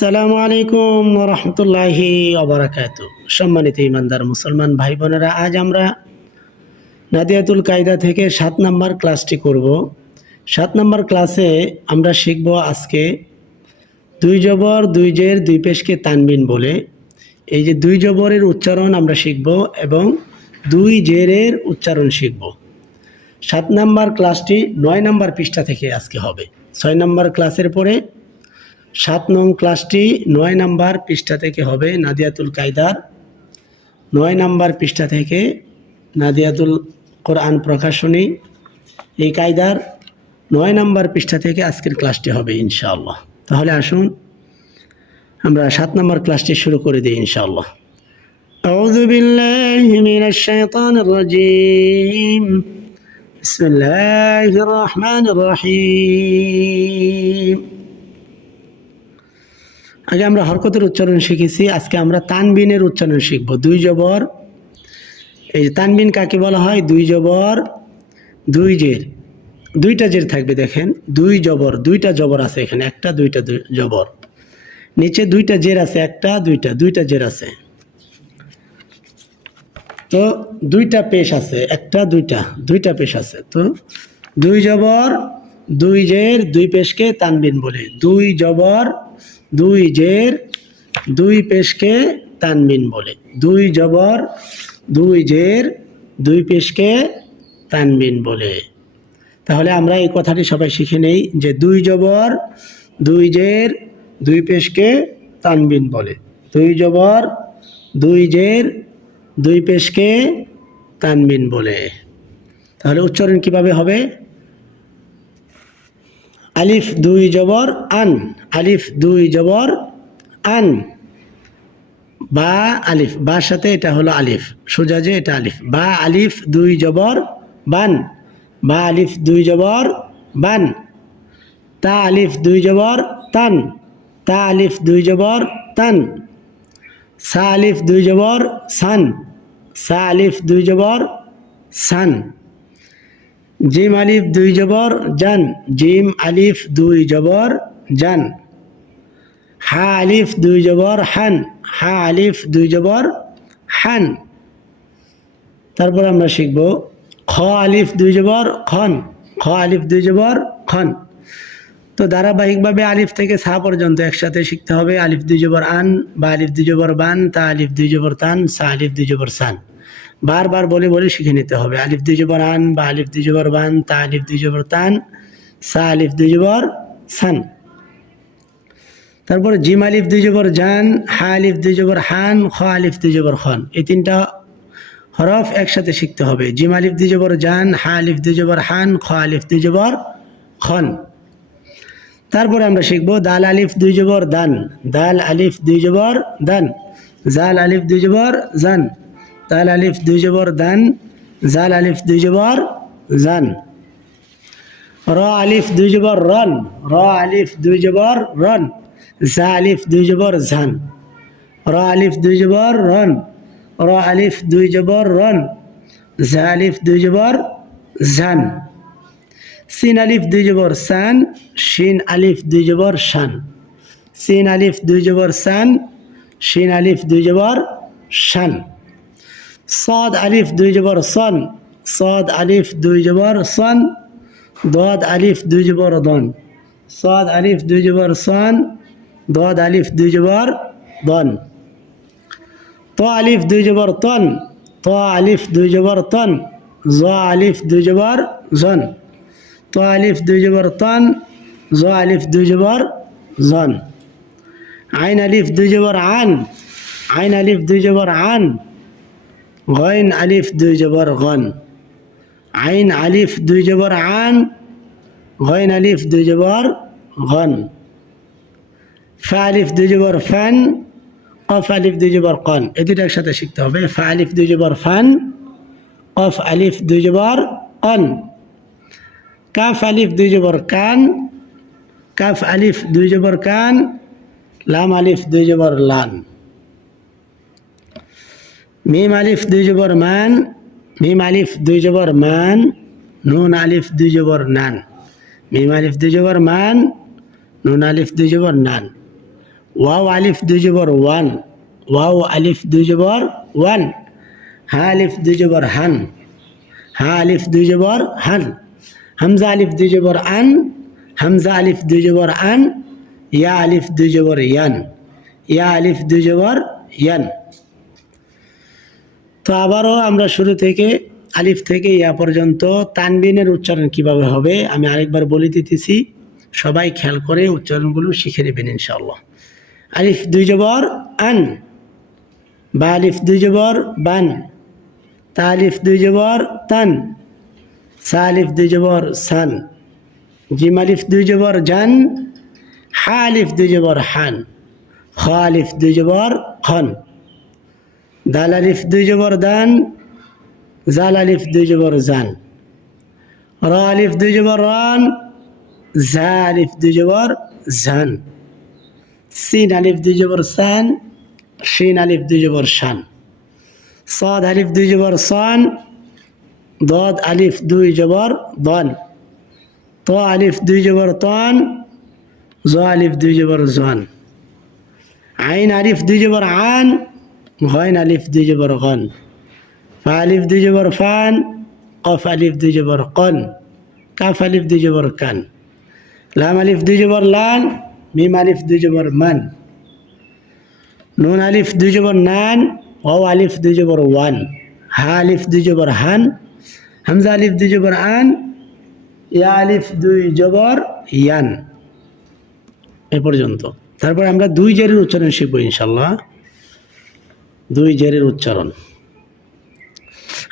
আসসালামু আলাইকুম রহমতুল্লাহি অবরাকাত সম্মানিত ইমানদার মুসলমান ভাই বোনেরা, আজ আমরা নাদিয়াতুল কায়দা থেকে সাত নম্বর ক্লাসটি করব। সাত নম্বর ক্লাসে আমরা শিখব আজকে দুই জবর, দুই জের, দুই পেশকে তানবিন বলে। এই যে দুই জবরের উচ্চারণ আমরা শিখব এবং দুই জেরের উচ্চারণ শিখব। সাত নম্বর ক্লাসটি নয় নম্বর পৃষ্ঠা থেকে আজকে হবে। ছয় নম্বর ক্লাসের পরে সাত নং ক্লাসটি নয় নাম্বার পৃষ্ঠা থেকে হবে নাদিয়াতুল কায়দার নয় নাম্বার পৃষ্ঠা থেকে নাদিয়াতুল কোরআন প্রকাশনী এই কায়দার নয় নাম্বার পৃষ্ঠা থেকে আজকের ক্লাসটি হবে ইনশাআল্লাহ তাহলে আসুন আমরা সাত নম্বর ক্লাসটি শুরু করে দিই ইনশাআল্লাহ أعوذ بالله من الشيطان الرجيم بسم الله الرحمن الرحيم আগে আমরা হরকতের উচ্চারণ শিখেছি, আজকে আমরা তানবিনের উচ্চারণ শিখব। দুই জবর, এই যে তানবিন কাকে বলা হয়? দুই জবর, দুই জের। দুইটা জের থাকবে দেখেন, দুই জবর, দুইটা জবর আছে এখানে, একটা, দুইটা দুই- জবর। নিচে দুইটা জের আছে, একটা, দুইটা দুইটা জের আছে। তো দুইটা পেশ আছে, একটা, দুইটা দুইটা পেশ আছে। তো দুই জবর, দুই জের, দুই পেশকে তানবিন বলে। দুই জবর দুই জের, দুই পেশকে তানবিন বলে। দুই জবর, দুই জের, দুই পেশকে তানবিন বলে। তাহলে আমরা এই কথাটি সবাই শিখে নেই যে দুই জবর, দুই জের, দুই পেশকে তানবিন বলে। দুই জবর, দুই জের, দুই পেশকে তানবিন বলে। তাহলে উচ্চারণ কীভাবে হবে? আলিফ দুই জবর আন, আলিফ দুই জবর আন। বা আলিফ বার সাথে এটা হলো আলিফ, সোজা যে এটা আলিফ। বা আলিফ দুই জবর বান, বা আলিফ দুই জবর বান। তা আলিফ দুই জবর তান, তা আলিফ দুই জবর তান। সা আলিফ দুই জবর সান, সা আলিফ দুই জবর সান। জিম আলিফ দুই জবর জান জিম আলিফ দুই জবর জান হা আলিফ দুই জবর হান হা আলিফ দুই জবর হান তারপর আমরা শিখব খ আলিফ দুই জবর খন খ আলিফ দুই জবর খন তো ধারাবাহিকভাবে আলিফ থেকে সা পর্যন্ত একসাথে শিখতে হবে আলিফ দুই জবর আন বা আলিফ দুই জবর বান তা আলিফ দুই জবর তান সা আলিফ দুই জবর সান বারবার বলে বলে শিখে নিতে হবে আলিফ দুই জবর আন বা আলিফ দুই জবর বান তা আলিফ দুই জবর তান সা আলিফ দুই জবর সান তারপর জিম আলিফ দুই জবর জান হা আলিফ দুই জবর হান খ আলিফ দুই জবর খন এই তিনটা হরফ একসাথে শিখতে হবে জিম আলিফ দুই জবর জান হা আলিফ দুই জবর হান খ আলিফ দুই জবর খন তারপরে আমরা শিখব দাল আলিফ দুই জবর দান দাল আলিফ দুই জবর দান জাল আলিফ দুই জবর জান দাল আলিফ দুই জবর দান জাল আলিফ দুই জবর জান র আলিফ দুই জবর রন র আলিফ দুই জবর রন জা আলিফ দুই জবর ঝান র আলিফ দুই জবর রন র আলিফ দুই জবর রন জা আলিফ দুই জবর ঝান সিন আলিফ দুই জবর সান শিন আলিফ দুই জবর শান সিন আলিফ দুই জবর সান শিন আলিফ দুই জবর শান صاد ألف دو جبر صن صاد ألف دو جبر صن ضاد ألف دو جبر ضن صاد ألف دو جبر صن ضاد ألف دو جبر ضن طا ألف دو جبر طن طا ألف دو جبر طن ظا ألف دو جبر ظن طا ألف دو جبر طن ظا ألف دو جبر ظن عين ألف دو جبر عن عين ألف دو جبر عن গইন আলিফ দুই জবর গন আইন আলিফ দুই জবর আন গইন আলিফ দুই জবর গন ফা আলিফ দুই জবর ফান কফ আলিফ দুই জবর কন এই দুটো একসাথে শিখতে হবে ফা আলিফ দুই জবর ফান কফ আলিফ দুই জবর কন কাফ আলিফ দুই জবর কান কাফ আলিফ দুই জবর কান লাম আলিফ দুই জবর লান মিম আলিফ দুই জবর মান মিম আলিফ দুই জবর মান নুন আলিফ দুই জবর নান মিম আলিফ দুই জবর মান নুন আলিফ দুই জবর নান ওয়াও আলিফ দুই জবর ওয়ান ওয়াও আলিফ দুই জবর ওয়ান হা আলিফ দুই জবর হান হা আলিফ দুই জবর হান হামজা আলিফ দুই জবর আন হামজা আলিফ দুই জবর আন ইয়া আলিফ দুই জবর ইয়ান ইয়া আলিফ দুই জবর ইয়ান তো আবারও আমরা শুরু থেকে, আলিফ থেকে ইয়া পর্যন্ত তানবিনের উচ্চারণ কীভাবে হবে, আমি আরেকবার বলে দিতেছি। সবাই খেয়াল করে উচ্চারণগুলো শিখে নেবেন ইনশাআল্লাহ। আলিফ দুই জবর, আন। বা আলিফ দুই জবর, বান। তালিফ দুই জবর, তান। সালিফ দুই জবর, সান। জিম আলিফ দুই জবর, জান। হা আলিফ দুই জবর, হান। খ আলিফ দুই জবর, খন। دال الف دو جبر دان زال الف دو جبر زان را الف دو جبر ران زال الف دو جبر زان سين الف دو جبر سان شين الف دو جبر شان صاد الف دو جبر صان ضاد الف دو جبر ضان طا الف دو جبر طان زا الف دو جبر زان عين الف دو جبر عان غين আলিফ দুই জবর গন ফা আলিফ দুই জবর ফান কফ আলিফ দুই জবর কন কাফ আলিফ দুই জবর কান লাম আলিফ দুই জবর লান মিম আলিফ দুই জবর মান নুন আলিফ দুই জবর নান ও আলিফ দুই জবর ওয়ান হা আলিফ দুই জবর হান হামজা আলিফ দুই জবর আন ইয়া আলিফ দুই জবর ইয়ান এ পর্যন্ত তারপর আমরা দুই জেরের উচ্চারণ শিখবো ইনশাল্লাহ দুই জেরের উচ্চারণ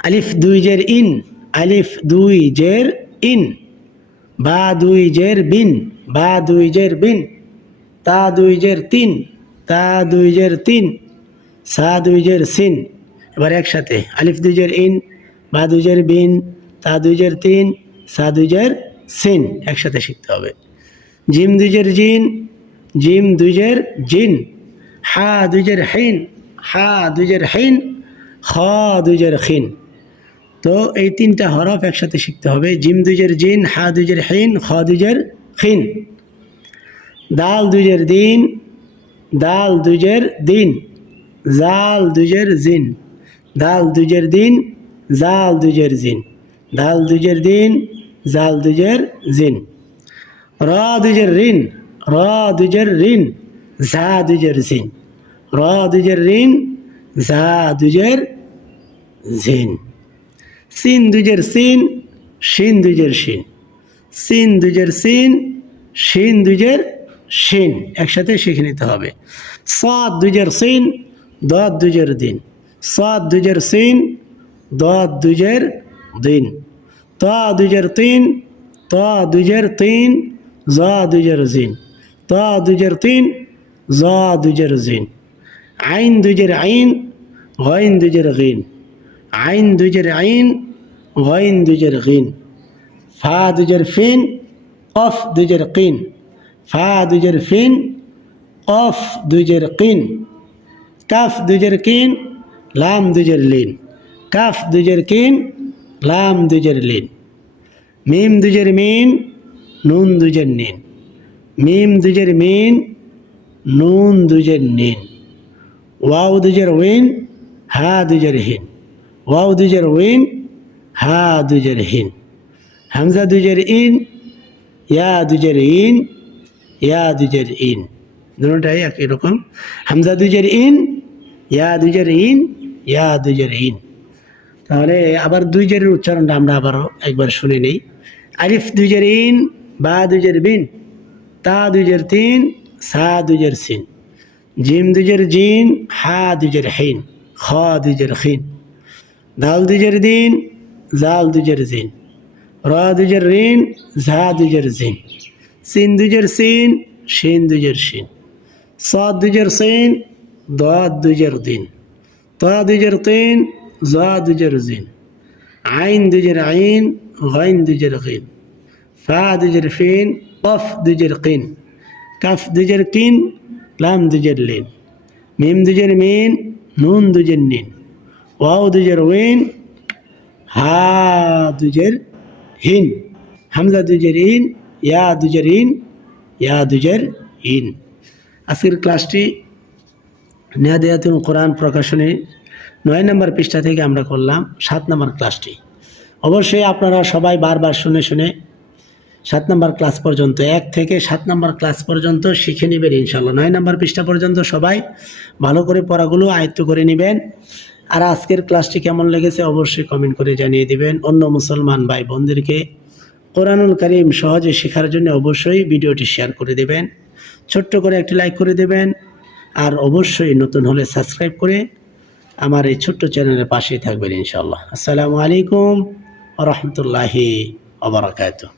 আলিফ দুই জের ইন আলিফ দুই জের ইন বা দুই জের বিন বা দুই জের বিন তা দুই জের তিন তা দুই জের তিন সা দুই জের সিন এবার একসাথে আলিফ দুই জের ইন বা দুই জের বিন তা দুই জের তিন সা দুই জের সিন একসাথে শিখতে হবে জিম দুই জের জিন জিম দুই জের জিন হা দুই জের হিন হা দুই জের হিন, খ দুই জের খিন তো এই তিনটা হরফ একসাথে শিখতে হবে। জিম দুইজের জিন, হা দুইজের হিন, খ দুইজের খিন দাল দুইজের দিন, দাল দুইজের দিন, জাল দুইজের জিন। দাল দুইজের দিন, জাল দুইজের জিন। দাল দুইজের দিন, জাল দুইজের জিন। র দুইজের ঋণ, র দুইজের ঋণ, ঝা দুইজের জিন। র দুইজের ঋণ ঝা দুইজের জিন। সিন দুজের সিন, শিন দুজের শিন। সিন দুজের সিন, শিন দুজের শিন। একসাথে শিখে নিতে হবে। সাত দুজের সিন দত দুজের দিন। সাত দুজের সিন দত দুজের দিন। ত দুজের তিন, ত দুজের তিন জ দুজের জিন। ত দুজের তিন জ দুজের জিন। আইন দুজের আইন গইন দুজের গিন। আইন দুজের আইন গইন দুজের গিন। ফা দুজের ফিন, অফ দুজের কিন। ফা দুজের ফিন, অফ দুজের কিন। কাফ দুজের কিন, লাম দুজের লিন। কাফ দুজের কিন, লাম দুজের লিন। মিম দুজের মিন, নুন দুজের নিন। মিম দুজের মিন, নুন দুজের নিন। ওয়াও দুজের উইন, হা দুজের হিন। ওয়াও দুজের উইন, হা দুজের হিন। হামজা দুজের ইন, ইয়া দুজের ইন, ইয়া দুজের ইন। দুটাই একই রকম। হামজা দুজের ইন, ইয়া দুজের ইন, ইয়া দুজের ইন। তাহলে আবার দুই জেরের উচ্চারণটা আমরা আবারও একবার শুনে নেই। আলিফ দুজের ইন, বা দুজের বিন, তা দুজের তিন, সা দুজের সিন। জিম দুজের জিন, হা দুজের হিন, খ দুজের খিন দাল দুজের দিন, জাল দুজের জিন, র দুজের ঋণ, ঝা দুজের জিন, সিন দুজের সিন, শিন দুজের শিন সাদ দুজের সিন দাদ দুজের দিন, তা দুজের তিন, জা দুজের জিন, আইন দুজের আইন, গাইন দুজের গিন ফা দুজের ফিন কফ দুজের কিন, কাফ দুজের কিন লাম দুজের লিন, মিম দুজের মিন, নুন দুজের নিন, ওয়াও দুজের উইন, হা দুজের হিন, হামজা দুজের ইন, ইয়া দুজের ইন, ইয়া দুজের ইন। আজকের ক্লাসটি নেহাদিয়াতুল কোরআন প্রকাশনী নয় নম্বর পৃষ্ঠা থেকে আমরা করলাম, সাত নম্বর ক্লাসটি। অবশ্যই আপনারা সবাই বারবার শুনে শুনে সাত নম্বর ক্লাস পর্যন্ত, এক থেকে সাত নম্বর ক্লাস পর্যন্ত শিখে নেবেন ইনশাল্লাহ নয় নম্বর পৃষ্ঠা পর্যন্ত সবাই ভালো করে পড়াগুলো আয়ত্ত করে নেবেন। আর আজকের ক্লাসটি কেমন লেগেছে অবশ্যই কমেন্ট করে জানিয়ে দিবেন। অন্য মুসলমান ভাই বোনদেরকে কোরআনুল করিম সহজে শেখার জন্য অবশ্যই ভিডিওটি শেয়ার করে দেবেন। ছোট্ট করে একটি লাইক করে দেবেন। আর অবশ্যই নতুন হলে সাবস্ক্রাইব করে আমার এই ছোট্ট চ্যানেলের পাশেই থাকবেন ইনশাল্লাহ আসসালামু আলাইকুম রহমতুল্লাহি আবরাকাতুহ